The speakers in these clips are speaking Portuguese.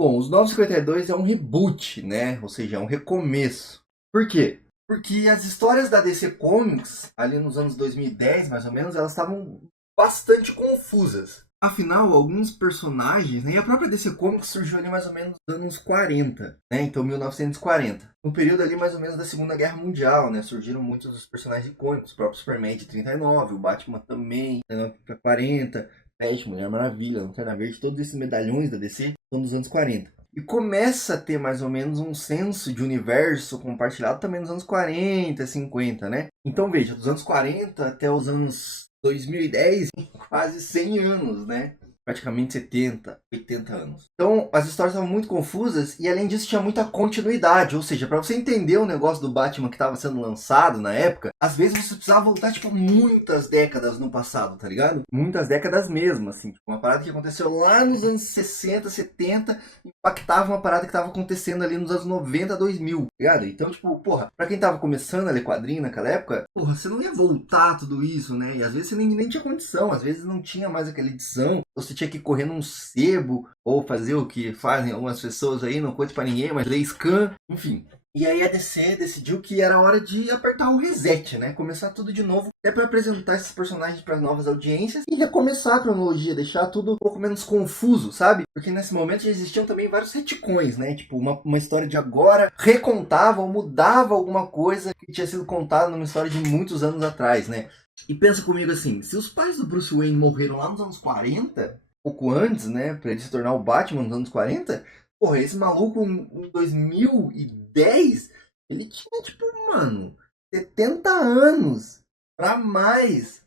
Bom, os 952 é um reboot, né? Ou seja, é um recomeço. Por quê? Porque as histórias da DC Comics, ali nos anos 2010, mais ou menos, elas estavam bastante confusas. Afinal, alguns personagens, né, e a própria DC Comics surgiu ali mais ou menos nos anos 40, né? Então 1940. No período ali mais ou menos da Segunda Guerra Mundial, né? Surgiram muitos dos personagens icônicos, o próprio Superman de 39, o Batman também, 39 para 40, Flash, Mulher Maravilha, Lanterna Verde, todos esses medalhões da DC são dos anos 40. E começa a ter mais ou menos um senso de universo compartilhado também nos anos 40, 50, né? Então veja, dos anos 40 até os anos 2010, quase 100 anos, né? Praticamente 70, 80 anos. Então, as histórias estavam muito confusas e, além disso, tinha muita continuidade. Ou seja, para você entender o negócio do Batman que estava sendo lançado na época, às vezes você precisava voltar, tipo, muitas décadas no passado, tá ligado? Muitas décadas mesmo, assim. Tipo, uma parada que aconteceu lá nos anos 60, 70, impactava uma parada que estava acontecendo ali nos anos 90, 2000, tá ligado? Então, tipo, porra, pra quem tava começando a ler quadrinho naquela época, porra, você não ia voltar tudo isso, né? E às vezes você nem tinha condição, às vezes não tinha mais aquela edição, você tinha que correr num sebo, ou fazer o que fazem algumas pessoas aí, não conte pra ninguém, mas ler scan, enfim. E aí a DC decidiu que era hora de apertar o reset, né? Começar tudo de novo, até para apresentar esses personagens para novas audiências e recomeçar a cronologia, deixar tudo um pouco menos confuso, sabe? Porque nesse momento já existiam também vários retcons, né? Tipo, uma história de agora recontava ou mudava alguma coisa que tinha sido contada numa história de muitos anos atrás, né? E pensa comigo assim, se os pais do Bruce Wayne morreram lá nos anos 40, pouco antes, né, pra ele se tornar o Batman nos anos 40, porra, esse maluco em 2010, ele tinha, tipo, mano, 70 anos pra mais.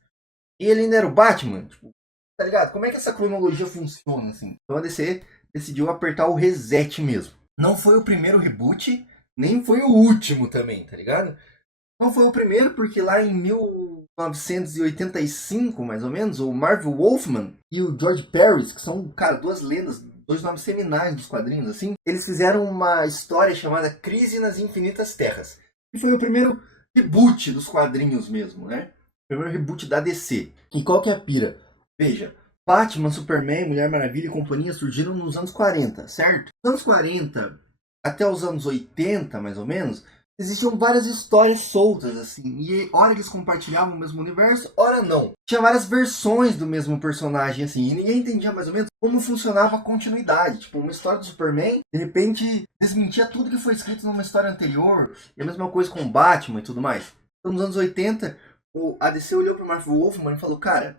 E ele ainda era o Batman, tipo, tá ligado? Como é que essa cronologia funciona, assim? Então a DC decidiu apertar o reset mesmo. Não foi o primeiro reboot, nem foi o último também, tá ligado? Não foi o primeiro, porque lá em 1985, mais ou menos, o Marvel Wolfman e o George Pérez, que são, cara, duas lendas, dois nomes seminais dos quadrinhos, assim, eles fizeram uma história chamada Crise nas Infinitas Terras. E foi o primeiro reboot dos quadrinhos mesmo, né? O primeiro reboot da DC. E qual que é a pira? Veja, Batman, Superman, Mulher Maravilha e companhia surgiram nos anos 40, certo? Nos anos 40 até os anos 80, mais ou menos, existiam várias histórias soltas, assim. E ora eles compartilhavam o mesmo universo, ora não. Tinha várias versões do mesmo personagem, assim. E ninguém entendia mais ou menos como funcionava a continuidade. Tipo, uma história do Superman, de repente, desmentia tudo que foi escrito numa história anterior. E a mesma coisa com o Batman e tudo mais. Então, nos anos 80, a DC olhou pro Marvel Wolfman e falou, cara,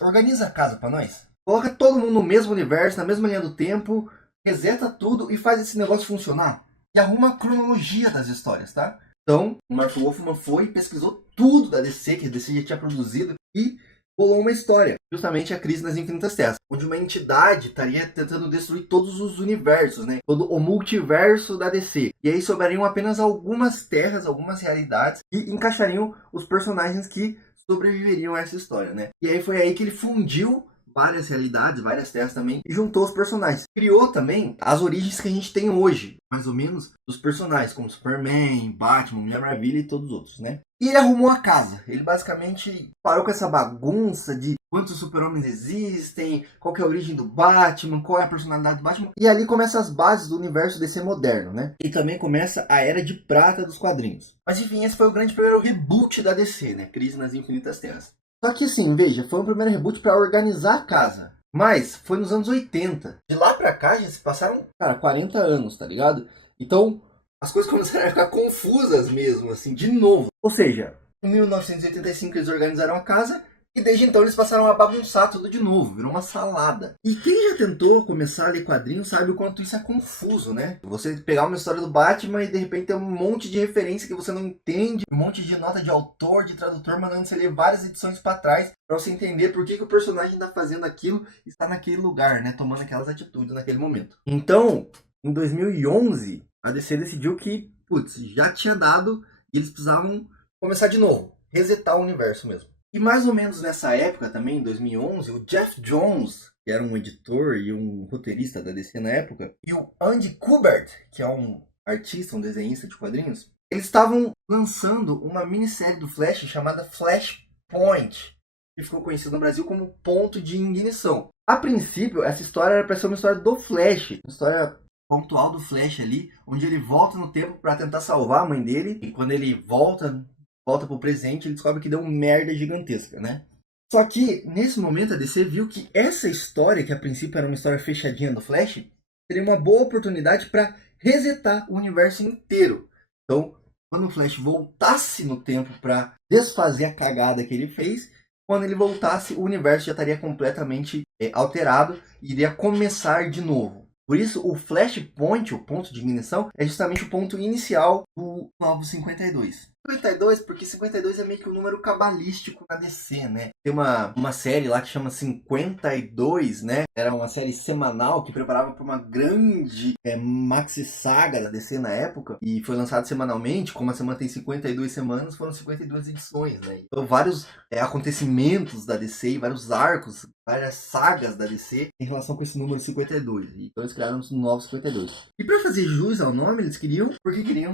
organiza a casa pra nós. Coloca todo mundo no mesmo universo, na mesma linha do tempo, reseta tudo e faz esse negócio funcionar. E arruma a cronologia das histórias, tá? Então, o Mark Wolfman foi e pesquisou tudo da DC, que a DC já tinha produzido, e bolou uma história, justamente a Crise nas Infinitas Terras, onde uma entidade estaria tentando destruir todos os universos, né? Todo o multiverso da DC. E aí sobrariam apenas algumas terras, algumas realidades, e encaixariam os personagens que sobreviveriam a essa história, né? E aí foi aí que ele fundiu várias realidades, várias terras também, e juntou os personagens. Criou também as origens que a gente tem hoje, mais ou menos, dos personagens, como Superman, Batman, Mulher Maravilha e todos os outros, né? E ele arrumou a casa. Ele basicamente parou com essa bagunça de quantos super-homens existem, qual que é a origem do Batman, qual é a personalidade do Batman. E ali começa as bases do universo DC moderno, né? E também começa a Era de Prata dos quadrinhos. Mas enfim, esse foi o grande primeiro reboot da DC, né? Crise nas Infinitas Terras. Só que assim, veja, foi um primeiro reboot para organizar a casa. Mas foi nos anos 80. De lá pra cá já se passaram, cara, 40 anos, tá ligado? Então, as coisas começaram a ficar confusas mesmo, assim, de novo. Ou seja, em 1985 eles organizaram a casa e desde então eles passaram a bagunçar tudo de novo, virou uma salada. E quem já tentou começar a ler quadrinhos sabe o quanto isso é confuso, né? Você pegar uma história do Batman e de repente ter um monte de referência que você não entende, um monte de nota de autor, de tradutor mandando você ler várias edições para trás para você entender por que o personagem está fazendo aquilo e está naquele lugar, né? Tomando aquelas atitudes naquele momento. Então, em 2011, a DC decidiu que, putz, já tinha dado e eles precisavam começar de novo, resetar o universo mesmo. E mais ou menos nessa época também, em 2011, o Jeff Jones, que era um editor e um roteirista da DC na época, e o Andy Kubert, que é um artista, um desenhista de quadrinhos, eles estavam lançando uma minissérie do Flash chamada Flashpoint, que ficou conhecida no Brasil como Ponto de Ignição. A princípio, essa história era para ser uma história do Flash, uma história pontual do Flash ali, onde ele volta no tempo para tentar salvar a mãe dele. E quando ele volta pro presente, ele descobre que deu uma merda gigantesca, né? Só que, nesse momento, a DC viu que essa história, que a princípio era uma história fechadinha do Flash, seria uma boa oportunidade para resetar o universo inteiro. Então, quando o Flash voltasse no tempo para desfazer a cagada que ele fez, quando ele voltasse, o universo já estaria completamente alterado e iria começar de novo. Por isso, o Flashpoint, o ponto de ignição, é justamente o ponto inicial do Novo 52. 52, porque 52 é meio que um número cabalístico na DC, né? Tem uma série lá que chama 52, né? Era uma série semanal que preparava para uma grande maxi saga da DC na época. E foi lançado semanalmente. Como a semana tem 52 semanas, foram 52 edições, né? Então, vários acontecimentos da DC, vários arcos, várias sagas da DC em relação com esse número 52. Então, eles criaram um novo 52. E para fazer jus ao nome, eles queriam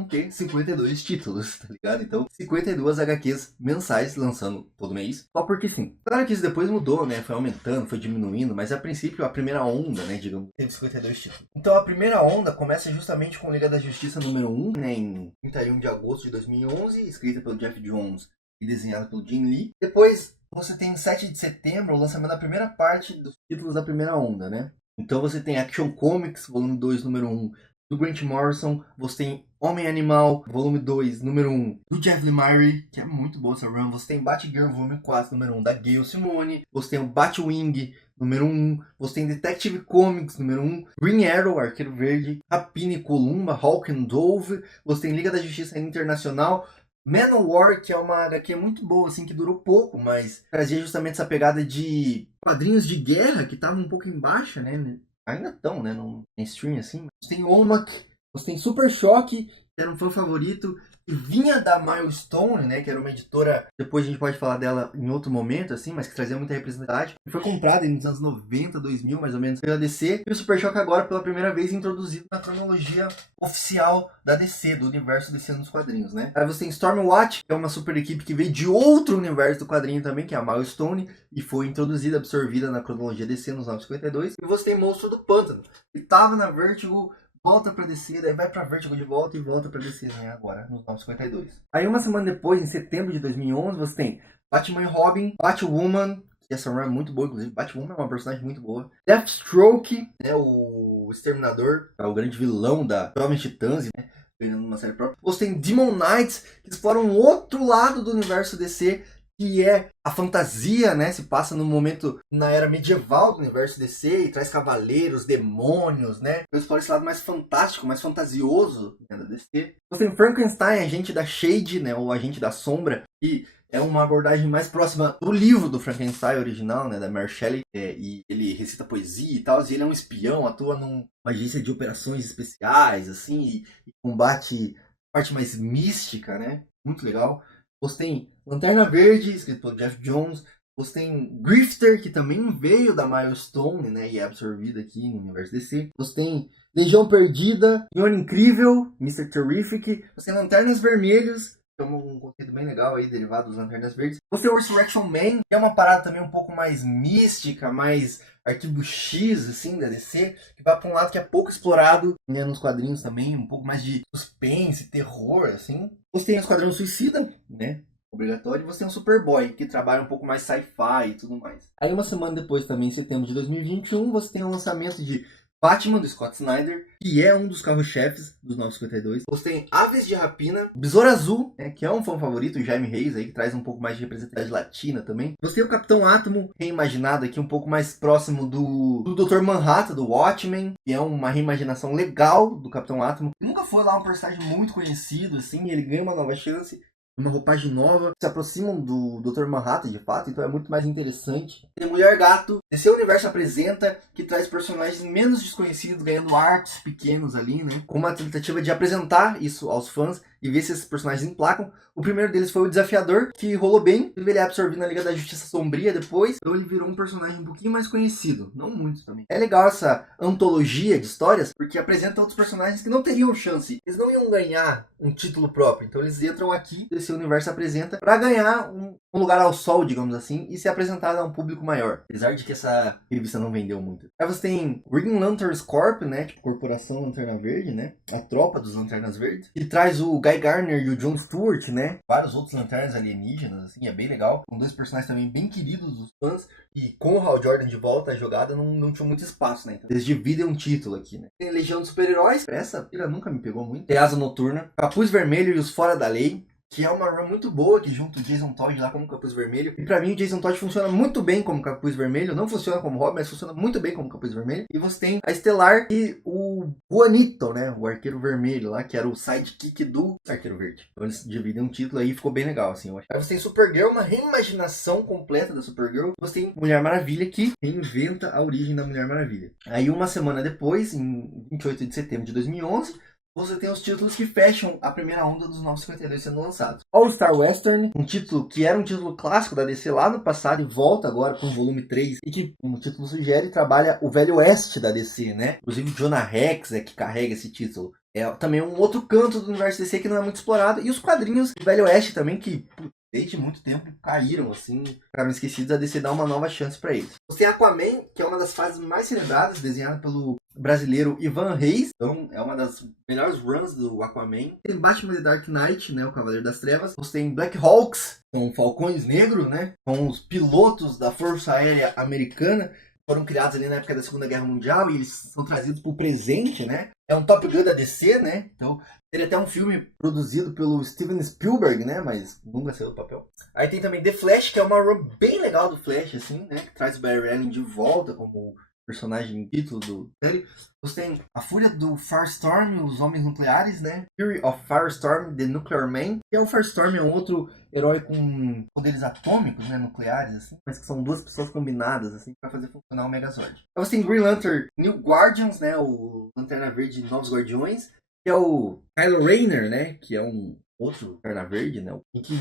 ter 52 títulos, tá ligado? Então, 52 HQs mensais lançando todo mês, só porque sim. Claro que isso depois mudou, né? Foi aumentando, foi diminuindo, mas a princípio a primeira onda, né, digamos, teve 52 títulos. Então a primeira onda começa justamente com Liga da Justiça número 1, né, em 31 de agosto de 2011, escrita pelo Jeff Jones e desenhada pelo Jim Lee. Depois você tem 7 de setembro, o lançamento da primeira parte dos títulos da primeira onda, né? Então você tem Action Comics, volume 2, número 1, do Grant Morrison. Você tem Homem-Animal, volume 2, número 1, do Jeff Lemire, que é muito boa essa run. Você tem Batgirl, volume 4, número 1, da Gail Simone. Você tem o Batwing, número 1. Você tem Detective Comics, número 1. Green Arrow, Arqueiro Verde. Rapina e Columba, Hawk and Dove. Você tem Liga da Justiça Internacional. Manowar, que é uma HQ muito boa, assim, que durou pouco, mas trazia justamente essa pegada de quadrinhos de guerra, que estavam um pouco em baixa, né? Ainda estão, né? No mainstream, assim. Você tem Omak, você tem Super Choque, que era um fã favorito, que vinha da Milestone, né? Que era uma editora, depois a gente pode falar dela em outro momento, assim, mas que trazia muita representatividade. E foi comprada nos anos 90, 2000, mais ou menos, pela DC. E o Super Choque agora, pela primeira vez, introduzido na cronologia oficial da DC, do universo DC nos quadrinhos, né? Aí você tem Stormwatch, que é uma super equipe que veio de outro universo do quadrinho também, que é a Milestone, e foi introduzida, absorvida na cronologia DC nos 952. E você tem Monstro do Pântano, que estava na Vertigo, volta pra DC, daí vai pra Vertigo de volta e volta pra DC, né, agora, nos 952. Aí uma semana depois, em setembro de 2011, você tem Batman e Robin, Batwoman, que essa run é muito boa, inclusive. Batwoman é uma personagem muito boa. Deathstroke, né, o Exterminador, é o grande vilão da Jovens Titãs, né, ganhando uma série própria. Você tem Demon Knights, que exploram um outro lado do universo DC, que é a fantasia, né? Se passa no momento, na era medieval do universo DC, e traz cavaleiros, demônios, né? Eu exploro esse lado mais fantástico, mais fantasioso, né, da DC. Você tem Frankenstein, agente da Shade, né? Ou agente da Sombra, que é uma abordagem mais próxima do livro do Frankenstein original, né? Da Mary Shelley. E ele recita poesia e tal, e ele é um espião, atua numa agência de operações especiais, assim, e combate a parte mais mística, né? Muito legal. Você tem Lanterna Verde, escrito por Jeff Jones. Você tem Grifter, que também veio da Milestone, né? E é absorvido aqui no universo DC. Você tem Legião Perdida, Senhor Incrível, Mr. Terrific. Você tem Lanternas Vermelhas, que é um conceito bem legal aí, derivado dos Lanternas Verdes. Você tem o Resurrection Man, que é uma parada também um pouco mais mística, mais Arquivo X, assim, da DC, que vai pra um lado que é pouco explorado, né, nos quadrinhos também, um pouco mais de suspense, terror, assim. Você tem o Esquadrão Suicida, né? Obrigatório. E você tem o Superboy, que trabalha um pouco mais sci-fi e tudo mais. Aí uma semana depois, também em setembro de 2021, você tem o lançamento de Batman, do Scott Snyder, que é um dos carros-chefes dos 952. Você tem Aves de Rapina, Besouro Azul, né, que é um fã favorito, o Jaime Reis, aí, que traz um pouco mais de representatividade latina também. Você tem o Capitão Átomo, reimaginado aqui, um pouco mais próximo do Dr. Manhattan, do Watchmen, que é uma reimaginação legal do Capitão Átomo. Nunca foi lá um personagem muito conhecido, assim, ele ganha uma nova chance, uma roupagem nova, se aproximam do Dr. Manhattan, de fato, então é muito mais interessante. Tem Mulher Gato, esse universo apresenta, que traz personagens menos desconhecidos, ganhando arcos pequenos ali, né? Com uma tentativa de apresentar isso aos fãs e ver se esses personagens emplacam. O primeiro deles foi o Desafiador, que rolou bem. Ele é absorvido na Liga da Justiça Sombria depois. Então ele virou um personagem um pouquinho mais conhecido. Não muito também. É legal essa antologia de histórias, porque apresenta outros personagens que não teriam chance. Eles não iam ganhar um título próprio. Então eles entram aqui, esse universo apresenta, para ganhar um lugar ao sol, digamos assim, e ser apresentado a um público maior. Apesar de que essa revista não vendeu muito. Aí você tem Green Lantern Corp, né? Tipo, Corporação Lanterna Verde, né? A tropa dos Lanternas Verdes. Que traz o Guy Gardner e o John Stewart, né? Vários outros lanternas alienígenas, assim, é bem legal. Com dois personagens também bem queridos dos fãs. E com o Hal Jordan de volta, a jogada não tinha muito espaço, né? Então, eles dividem um título aqui, né? Tem Legião dos Super-Heróis. Essa pira nunca me pegou muito. Tem Asa Noturna. Capuz Vermelho e os Fora da Lei. Que é uma run muito boa, que junta o Jason Todd lá como Capuz Vermelho. E pra mim o Jason Todd funciona muito bem como Capuz Vermelho. Não funciona como Robin, mas funciona muito bem como Capuz Vermelho. E você tem a Estelar e o Juanito, né? O Arqueiro Vermelho lá, que era o sidekick do Arqueiro Verde. Então eles dividem um título aí e ficou bem legal, assim, eu acho. Aí você tem Supergirl, uma reimaginação completa da Supergirl. Você tem Mulher Maravilha, que reinventa a origem da Mulher Maravilha. Aí uma semana depois, em 28 de setembro de 2011... você tem os títulos que fecham a primeira onda dos 952 sendo lançados. All Star Western, um título que era um título clássico da DC lá no passado e volta agora com o volume 3 e que, como o título sugere, trabalha o Velho Oeste da DC, né? Inclusive Jonah Rex é que carrega esse título. É também um outro canto do universo DC que não é muito explorado. E os quadrinhos do Velho Oeste também, que desde muito tempo caíram, assim, ficaram esquecidos. A DC dá uma nova chance pra eles. Você tem Aquaman, que é uma das fases mais celebradas, desenhada pelo brasileiro Ivan Reis. Então é uma das melhores runs do Aquaman. Tem Batman The Dark Knight, né, o Cavaleiro das Trevas. Você tem Black Hawks, são falcões negros, né, com os pilotos da Força Aérea Americana. Foram criados ali na época da Segunda Guerra Mundial e eles são trazidos para o presente, né? É um Top Gun da DC, né? Então, teria até um filme produzido pelo Steven Spielberg, né? Mas nunca saiu do papel. Aí tem também The Flash, que é uma run bem legal do Flash, assim, né? Que traz o Barry Allen de volta como personagem título do série. Você tem a Fúria do Firestorm, os Homens Nucleares, né? Fury of Firestorm, The Nuclear Man. E o Firestorm é um outro herói com poderes atômicos, né? Nucleares, assim. Mas que são duas pessoas combinadas, assim, para fazer funcionar o Megazord. Aí você tem Green Lantern New Guardians, né? O Lanterna Verde Novos Guardiões. Que é o Kylo Rayner, né? Que é um outro Lanterna Verde, né? E que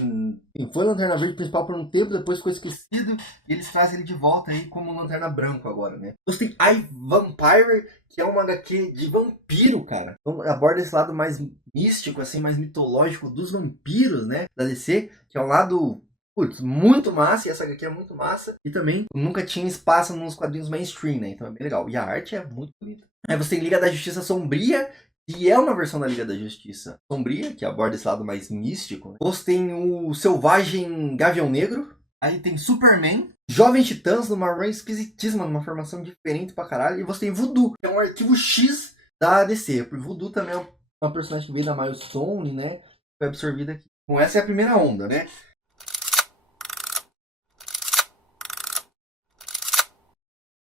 foi Lanterna Verde principal por um tempo, depois ficou esquecido. E eles trazem ele de volta aí como Lanterna Branco agora, né? Você tem I, Vampire, que é uma HQ de vampiro, cara. Então aborda esse lado mais místico, assim, mais mitológico dos vampiros, né? Da DC, que é um lado... putz, muito massa, e essa HQ é muito massa. E também nunca tinha espaço nos quadrinhos mainstream, né? Então é bem legal. E a arte é muito bonita. Aí você tem Liga da Justiça Sombria, que é uma versão da Liga da Justiça Sombria, que aborda esse lado mais místico. Né? Você tem o Selvagem Gavião Negro. Aí tem Superman. Jovem Titãs, numa run esquisitíssima, numa formação diferente pra caralho. E você tem Voodoo, que é um arquivo X da DC. Porque Voodoo também é uma personagem que veio da Milestone, né? Foi absorvida aqui. Bom, essa é a primeira onda, né?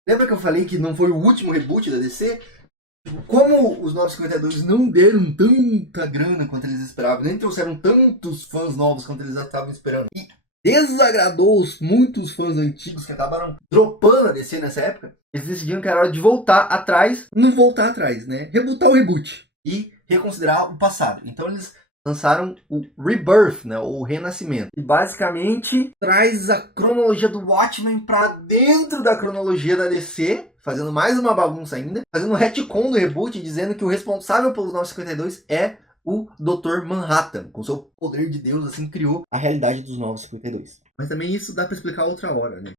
Lembra que eu falei que não foi o último reboot da DC? Como os 952 não deram tanta grana quanto eles esperavam, nem trouxeram tantos fãs novos quanto eles estavam esperando, e desagradou muitos fãs antigos que acabaram dropando a DC nessa época, eles decidiram que era hora de voltar atrás, não voltar atrás, né? Rebootar o reboot e reconsiderar o passado. Então eles lançaram o Rebirth, né, o Renascimento. E basicamente traz a cronologia do Watchmen para dentro da cronologia da DC, fazendo mais uma bagunça ainda, fazendo um retcon do reboot, dizendo que o responsável pelos 952 é o Dr. Manhattan, com seu poder de Deus, assim, criou a realidade dos 952. Mas também isso dá para explicar outra hora, né?